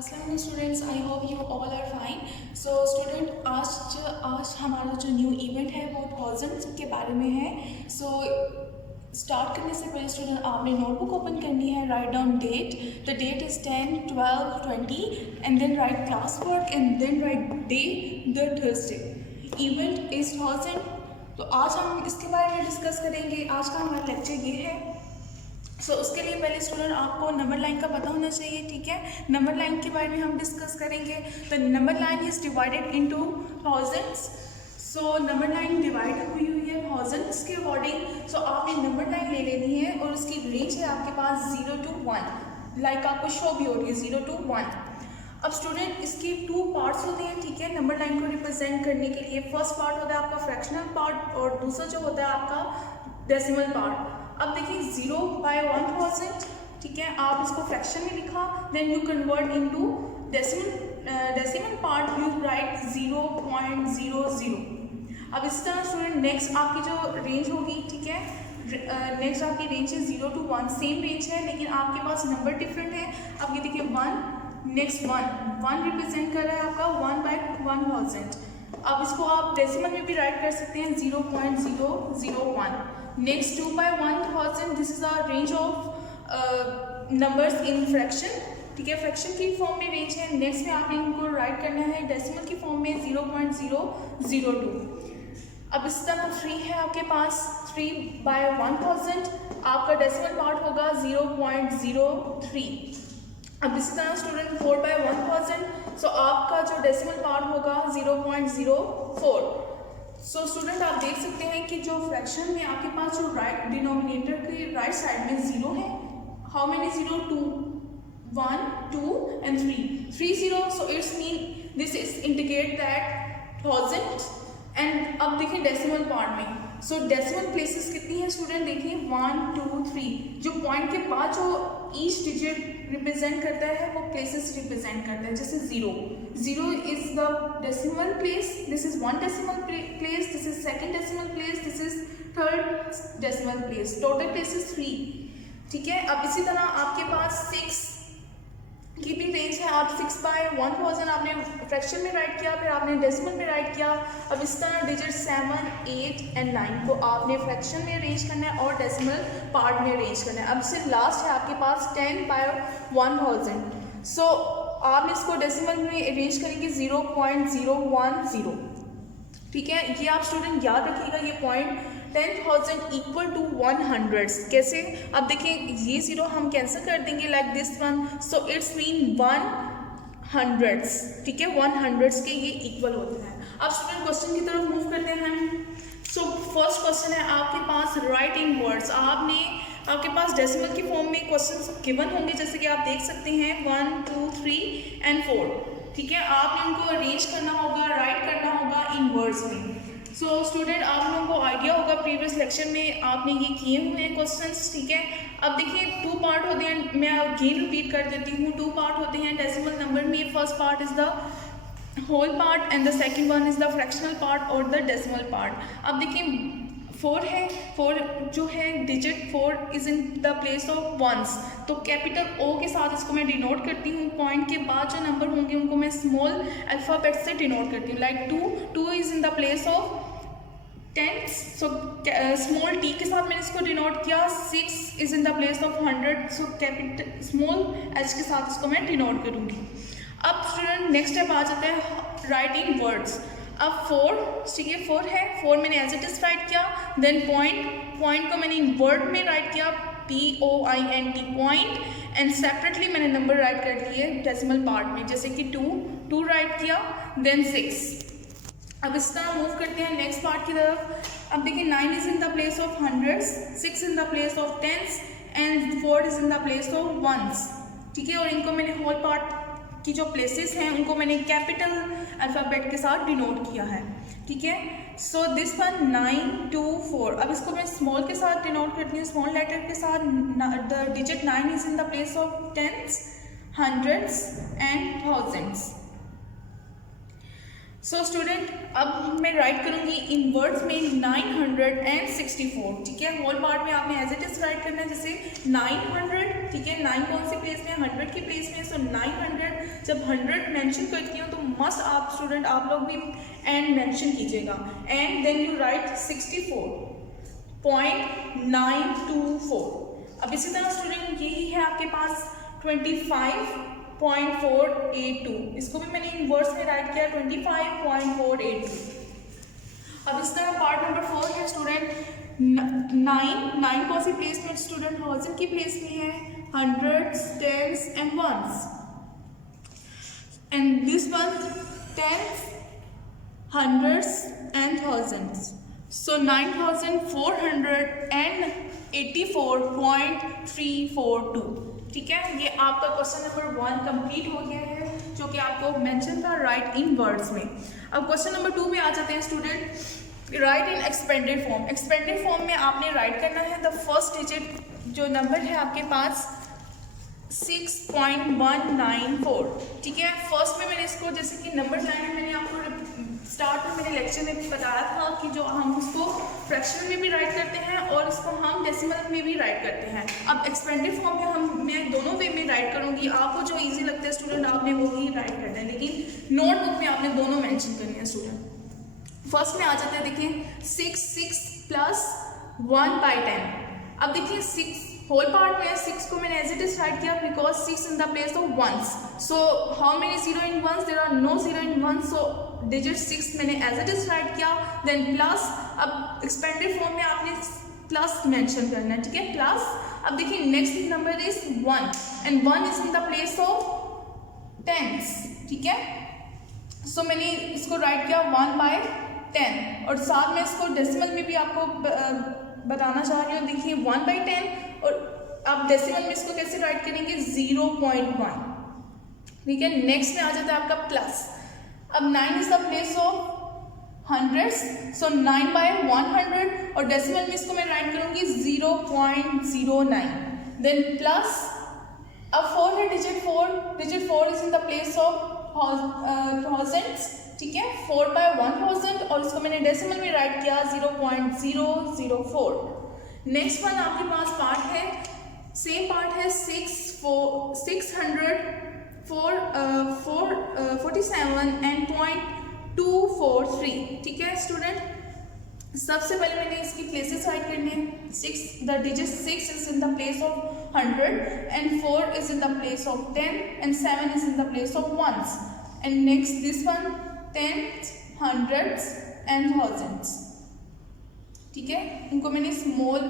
अस्सलाम students, I hope you all are fine. So student, आज हमारा जो न्यू इवेंट है वो थाउजेंड्स के बारे में है। सो स्टार्ट करने से पहले स्टूडेंट आपने नोटबुक ओपन करनी है, write down date. The date is 10, 12, 20 and then write class work and then write day the Thursday. Event is 1000। तो आज हम इसके बारे में डिस्कस करेंगे। आज का हमारा लेक्चर ये है। सो उसके लिए पहले स्टूडेंट आपको नंबर लाइन का पता होना चाहिए, ठीक है। नंबर लाइन के बारे में हम डिस्कस करेंगे। तो number line is divided into thousands. So number line divide हुई है थाउजेंड्स के अकॉर्डिंग। सो आपने नंबर लाइन ले लेनी है और उसकी रेंज है आपके पास 0 to 1, लाइक आपको शो भी हो रही है 0 to 1। अब स्टूडेंट इसकी 2 पार्ट्स होते हैं, ठीक है, नंबर लाइन को रिप्रेजेंट करने के लिए। फर्स्ट पार्ट होता है आपका फ्रैक्शनल पार्ट और दूसरा जो होता है आपका डेसिमल पार्ट। अब देखिए 0/1000, ठीक है, आप इसको फ्रैक्शन में लिखा, then you convert into decimal part, you write 0.00। अब इसी तरह स्टूडेंट नेक्स्ट आपकी जो रेंज होगी, ठीक है, नेक्स्ट आपकी रेंज है 0 to 1, सेम रेंज है लेकिन आपके पास नंबर डिफरेंट है। अब ये देखिए 1, नेक्स्ट 1 रिप्रेजेंट कर रहा है आपका 1/1000। अब इसको आप डेसिमल में भी राइट कर सकते हैं 0.001। Next 2/1000, this is a range of numbers in fraction, ठीक है, फ्रैक्शन की फॉर्म में रेंज है। नेक्स्ट में आपने इनको राइट करना है डेसिमल की फॉर्म में 0.002। अब इस तरह 3 है आपके पास, 3/1000 आपका डेसिमल पार्ट होगा 0.03। अब इसी तरह स्टूडेंट 4/1000, सो आपका जो डेसिमल पार्ट होगा 0.04। सो स्टूडेंट आप देख सकते हैं कि जो फ्रैक्शन में आपके पास जो राइट डिनोमिनेटर की राइट साइड में 0 है। How many 0? 2, 1, 2 and 3 0। So it's mean this is indicate that 1000। And अब देखिए डेसिमल पार्ट में, सो डेसिमल प्लेसेस कितनी है स्टूडेंट, देखिए 1, 2, 3। जो पॉइंट के बाद जो ईच डिजिट रिप्रेजेंट करता है वो प्लेसेस रिप्रेजेंट करता है। जैसे 0 is the decimal place, this is 1 decimal place, this is 2nd decimal place, this is 3rd decimal place, total places 3, ठीक है। अब इसी तरह आपके पास 6 की भी रेंज है। आप 6/1000 आपने फ्रैक्शन में राइट किया, फिर आपने डेसिमल में राइट किया। अब इस तरह डिजिट 7, 8 and 9 को आपने फ्रैक्शन में अरेंज करना है और डेसिमल पार्ट में अरेंज करना है। अब सिर्फ लास्ट है आपके पास 10/1000। सो आप इसको डेसिमल में अरेंज करेंगे 0.010, ठीक है। ये आप स्टूडेंट याद रखिएगा, ये पॉइंट 10,000 इक्वल टू 100। कैसे? अब देखिए ये 0 हम कैंसिल कर देंगे like this one, so it's mean 100, ठीक है, 100 के ये इक्वल होते हैं। अब स्टूडेंट क्वेश्चन की तरफ मूव करते हैं हम। सो फर्स्ट क्वेश्चन है आपके पास राइट इन वर्ड्स। आपके पास डेसिमल की फॉर्म में क्वेश्चन गिवन होंगे, जैसे कि आप देख सकते हैं 1, 2, 3 and 4, ठीक है। आपने इनको अरेंज करना होगा, राइट करना होगा इन वर्ड्स में। सो स्टूडेंट आप लोगों को आइडिया होगा, प्रीवियस लेक्चर में आपने ये किए हुए हैं क्वेश्चंस, ठीक है। अब देखिए 2 पार्ट होते हैं, मैं अगेन रिपीट कर देती हूँ। 2 पार्ट होते हैं डेसिमल नंबर में। First part is the whole part and the second one is the fractional part और द डेसिमल पार्ट। अब देखिए 4 है, 4 जो है digit 4 is in the place of ones, तो कैपिटल O के साथ इसको मैं डिनोट करती हूँ। पॉइंट के बाद जो नंबर होंगे उनको मैं स्मॉल अल्फ़ाबेट से डिनोट करती हूँ, like 2 is in the place of tens, so small t के साथ मैंने इसको डिनोट किया। 6 is in the place of 100, so capital small h के साथ इसको मैं डिनोट करूँगी। अब स्टूडेंट नेक्स्ट स्टेप आ जाता है राइट इन वर्ड्स। अब 4, ठीक है, 4 है, 4 मैंने एज इट इज राइट किया। देन पॉइंट को मैंने वर्ड में राइट किया, POINT पॉइंट, एंड सेपरेटली मैंने नंबर राइट कर लिए डेसिमल पार्ट में, जैसे कि 2 राइट किया, देन 6। अब इस तरह मूव करते हैं नेक्स्ट पार्ट की तरफ। अब देखिए 9 is in the place of hundreds, 6 in the place of tens and 4 is in the place of ones, ठीक है। और इनको मैंने होल पार्ट की जो प्लेसेस हैं उनको मैंने कैपिटल अल्फ़ाबेट के साथ डिनोट किया है, ठीक है। So this one 9, 2, 4। अब इसको मैं स्मॉल के साथ डिनोट करती हूँ, स्मॉल लेटर के साथ। The digit 9 is in the place of tens, hundreds and thousands. So student अब मैं राइट करूँगी इन वर्ड्स में 964, ठीक है। होल पार्ट में आपने एज इट इज राइट करना है, जैसे 900, ठीक है। 9 कौन सी प्लेस में, 100 की प्लेस में, सो 900 जब 100 मेंशन करती हूँ तो मस्ट आप स्टूडेंट आप लोग भी एंड मेंशन कीजिएगा, एंड देन यू राइट 64.924। अब इसी तरह स्टूडेंट यही है आपके पास 25.482, इसको भी मैंने इन वर्ड्स में राइट किया 25.482। अब इस तरह पार्ट नंबर 4 है स्टूडेंट 9 कौन सी प्लेस में स्टूडेंट थाउजेंड की प्लेस में है, hundreds, tens and ones, and this one tens, hundreds and thousands. So 9484.342। ठीक है, ये आपका क्वेश्चन नंबर 1 कंप्लीट हो गया है, जो कि आपको मेंशन था राइट इन वर्ड्स में। अब क्वेश्चन नंबर 2 में आ जाते हैं स्टूडेंट, राइट इन एक्सपेंडेड फॉर्म। एक्सपेंडेड फॉर्म में आपने राइट करना है द फर्स्ट डिजिट, जो नंबर है आपके पास 6.194। ठीक है, फर्स्ट में मैंने इसको जैसे कि नंबर लाइन में मैंने आपको स्टार्ट में मैंने लेक्चर में बताया था कि जो हम उसको फ्रैक्शन में भी राइट करते हैं और इसको हम डेसिमल में भी राइट करते हैं। अब एक्सपेंडेड फॉर्म में मैं दोनों वे में राइट करूंगी, आपको जो इजी लगता है स्टूडेंट आपने वो ही राइट करना है, लेकिन नोटबुक में आपने दोनों मेंशन करनी है स्टूडेंट। फर्स्ट में आ जाता है, देखिए 6 प्लस 1/10। अब देखिए 6 होल पार्ट में 6 को मैंने एज इट इज राइट किया because 6 in the place of ones. So how many 0 in ones, there are no 0 in ones, so digit 6 मैंने एज इट इज राइट किया, देन प्लस। अब expanded form में आपने plus mention करना है, ठीक है, प्लस। अब देखिए next number is 1 and 1 is in the place of tens. ठीक है, सो मैंने इसको राइट किया 1/10, और साथ में इसको डेसिमल में भी आपको बताना चाह रही हूँ। देखिए 1/10, और आप डेसिमल में इसको कैसे राइट करेंगे 0.1। ठीक है, नेक्स्ट में आ जाता है आपका प्लस। अब 9 is the place of hundreds, so 9/100, और डेसिमल में इसको मैं राइट करूंगी 0.09, देन प्लस। अब 4 है digit 4 is in the place of thousands. ठीक है, 4/1000, और इसको मैंने डेसिमल में राइट किया 0.004। नेक्स्ट वन आपके पास पार्ट है, सेम पार्ट है 647.243। ठीक है स्टूडेंट, सबसे पहले मैंने इसकी प्लेसेस राइट करने हैं। 6 the digit 6 is in the place of 100, and 4 is in the place of 10, and 7 is in the place of ones, and next this one tens, hundreds and thousands. ठीक है, इनको मैंने स्मॉल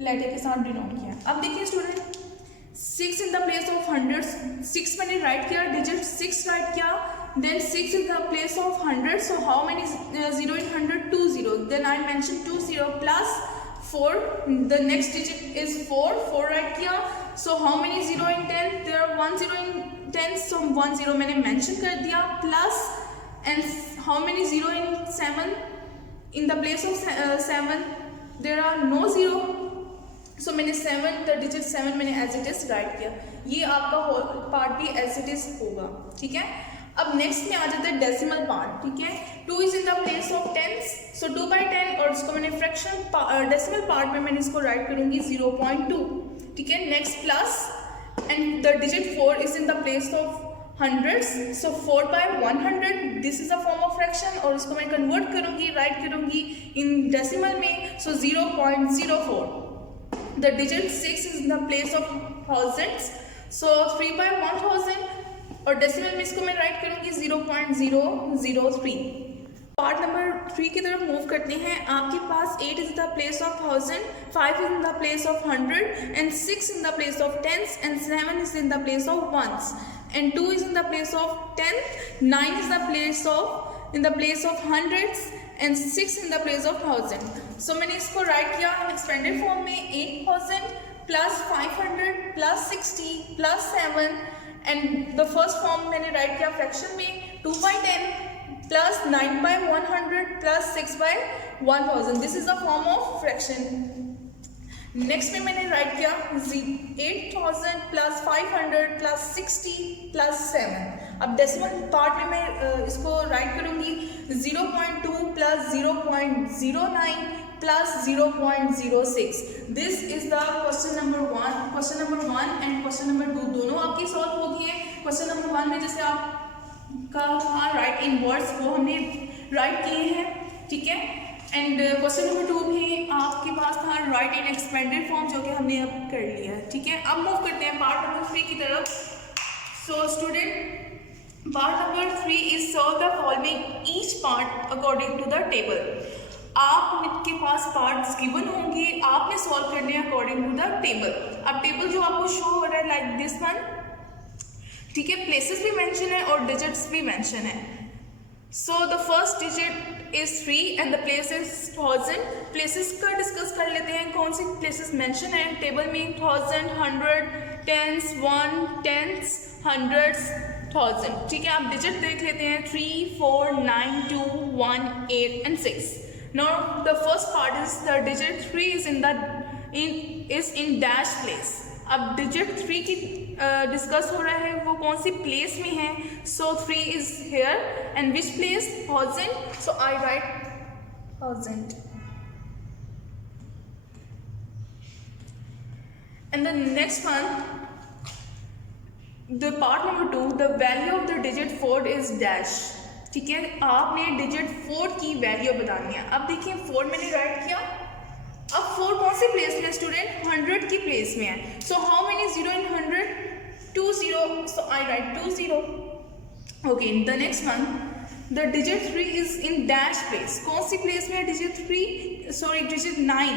लेटर के साथ denote किया। अब देखिए student 6 in the place of hundreds, 6 मैंने राइट किया, डिजिट 6 राइट किया, then 6 in the place of 100, so how many 0 in 100, 20, then I mention 20 plus 4, the next digit is 4 write किया, so how many 0 in 10, there are 1 0 in 10, so 1 0 मैंने mention कर दिया, plus, and how many 0 in 7, in the place of 7 there are no 0, so मैंने 7 the digit 7 मैंने as it is write किया। ये आपका part भी एज इट इज होगा। ठीक है, अब नेक्स्ट में आ जाता है डेसिमल पार्ट। ठीक है, 2 is in the place of tens, so 2/10, और इसको मैंने फ्रैक्शन डेसिमल पार्ट में मैंने इसको राइट करूंगी 0.2। ठीक है, next plus, and the digit 4 is in the place of hundreds, so 4/100, this is a form of fraction, और इसको मैं कन्वर्ट करूंगी, राइट करूंगी इन डेसिमल में, so 0.04। The digit 6 is in the place of thousands, so 3/1000, और decimal में इसको मैं राइट करूंगी 0.003। पार्ट नंबर 3 की तरफ मूव करते हैं। आपके पास 8 is the place of 1000, 5 is in the place of 100, and 6 in the place of tens, and 7 is in the place of ones, and 2 is in the place of 10, 9 is the place of in the place of hundreds, and 6 in the place of 1000. So मैंने इसको right किया expanded form में 8000 plus 500 plus 60 plus 7, and the first form मैंने write किया fraction में 2/10 plus 9/100 plus 6/1000, this is the form of fraction. Next में मैंने write किया 8000 प्लस 500 प्लस 60 प्लस 7। अब डेसिमल पार्ट में मैं इसको राइट करूंगी 0.2 plus 0.09 plus 0.06। This is the question number 1 and question number 2 दोनों आपके सॉल्व हो गए हैं। क्वेश्चन नंबर 1 में जैसे आपका था राइट इन वर्ड्स, वो हमने राइट किए हैं, ठीक है। एंड क्वेश्चन नंबर 2 में आपके पास था राइट इन एक्सपेंडेड फॉर्म, जो कि हमने अब कर लिया है, ठीक है। अब मूव करते हैं पार्ट नंबर 3 की तरफ। So student, part number 3 is solve the following each part according to the table. आपके पास पार्ट्स गिवन होंगे, आपने सॉल्व करने हैं अकॉर्डिंग टू द टेबल। अब टेबल जो आपको शो हो रहा है लाइक दिस वन, ठीक है, प्लेसेस भी मेंशन है और डिजिट्स भी मेंशन है। So the first digit is 3 and the place is 1000। Places का डिस्कस कर लेते हैं, कौन सी प्लेसेस मेंशन है टेबल में। 1000, 100, टेंस, 1, टेंस, हंड्रेड्स, 1000, ठीक है। आप डिजिट देख लेते हैं 3, 4, 9, 2, 1, 8 and 6। Now the first part is the digit 3 is in dash place. अब digit 3 की डिस्कस हो रहा है, वो कौन सी प्लेस में है। So 3 is here and which place? 1000. So I write 1000. And the next one, the part number 2, the value of the digit 4 is dash. ठीक है, आपने डिजिट 4 की वैल्यू बतानी है। अब देखिए 4 मैंने राइट किया, अब 4 कौन सी प्लेस में है स्टूडेंट? 100 की प्लेस में है। सो how many zero in 100? 2 0, so I right 2 0। Okay, the next one, the digit 3 is in dash place. कौन सी प्लेस में है डिजिट 3? Sorry, digit 9।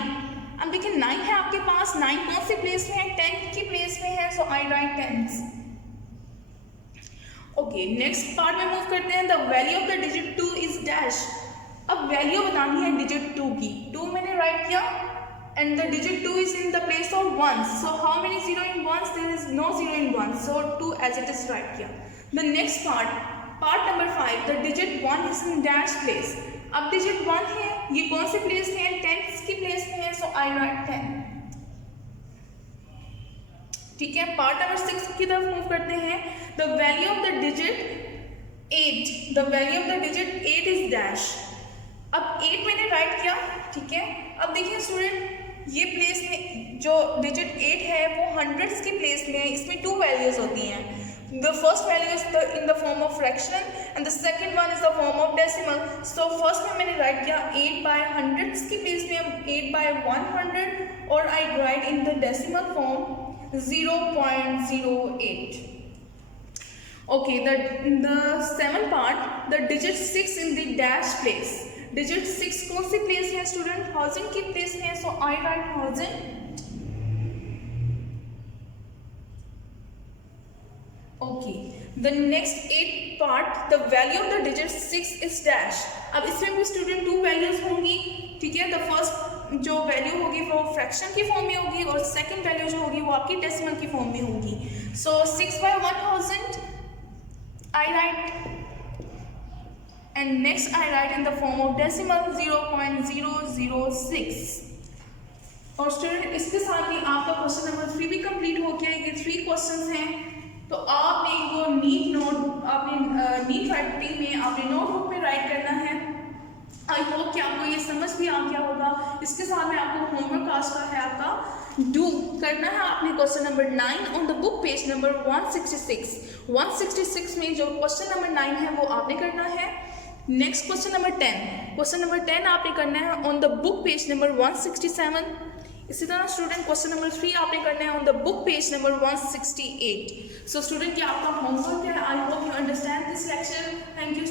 अब देखिए 9 है आपके पास, 9 कौन सी प्लेस में है? 10 की प्लेस में है, so I write 10। Okay, next part में मूव करते हैं। The value of the digit 2 is dash. अब वैल्यू बतानी है डिजिट 2 की। 2 मैंने राइट किया and the digit 2 is in the place of 1। So how many zero in 1? There is no zero in 1, so 2 as it is write किया। The next part number 5, the digit 1 is in dash place. अब digit 1 है, ये कौन सी place में है? 10 की place में है, सो आई राइट 10, ठीक है। पार्ट नंबर 6 की तरफ मूव करते हैं। The value of the digit 8, the value of the digit 8 is dash. अब 8 मैंने राइट किया, ठीक है। अब देखिए स्टूडेंट, ये प्लेस में जो डिजिट 8 है वो हंड्रेड्स की प्लेस में है। इसमें 2 वैल्यूज होती हैं। The first value is in the form of fraction and the second one is the form of decimal. So first में मैंने राइट किया 8 बाय हंड्रेड्स की प्लेस में 8 बाय 100 और I write in the decimal form 0.08. Okay, the seventh part, the digit 6 in the dash place. Digit 6 कौन सी place है student? 1000 की प्लेस में है, so I write 1000. Okay, the next 8th part, the value of the digit 6 is dash. अब इसमें भी student 2 values होंगी, ठीक है। द फर्स्ट जो वैल्यू होगी वो फ्रैक्शन की फॉर्म में होगी और सेकंड वैल्यू जो होगी वो आपकी डेसिमल की फॉर्म में होगी। So 6 by 1000 I write and next I write in the form of decimal 0.006। और स्टूडेंट इसके साथ ही आपका क्वेश्चन नंबर 3 भी कंप्लीट हो गया। ये 3 क्वेश्चंस हैं, तो आपने इनको नीट राइटिंग में आपने नोटबुक में राइट करना है। आई होप कि आपको ये समझ भी आ गया होगा। इसके साथ में आपको होमवर्क आज का है आपका डू करना है आपने question number 9 on the book page number 166। 166 में जो क्वेश्चन नंबर 9 है वो आपने करना है। Next question number 10, question number 10 आपने करना है on the book page number 167। इसी तरह स्टूडेंट क्वेश्चन नंबर 3 आपने करना है on the book page number 168। So student ये आपका होमवर्क है। आई hope you understand this lecture. Thank you.